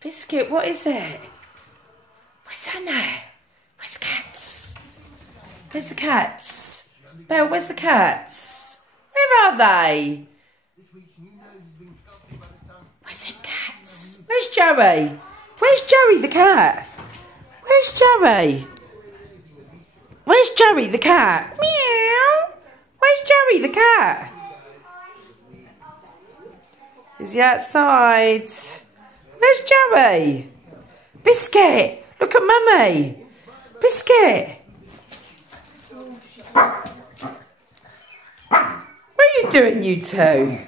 Biscuit, what is it? What's in there? Where's the cats? Where's the cats? Belle, where's the cats? Where are they? Where's them cats? Where's Joey? Where's Joey the cat? Where's Joey? Where's Joey the cat? Meow. Where's Joey the cat? Is he outside? Where's Joey? Biscuit, look at Mummy. Biscuit. What are you doing, you two?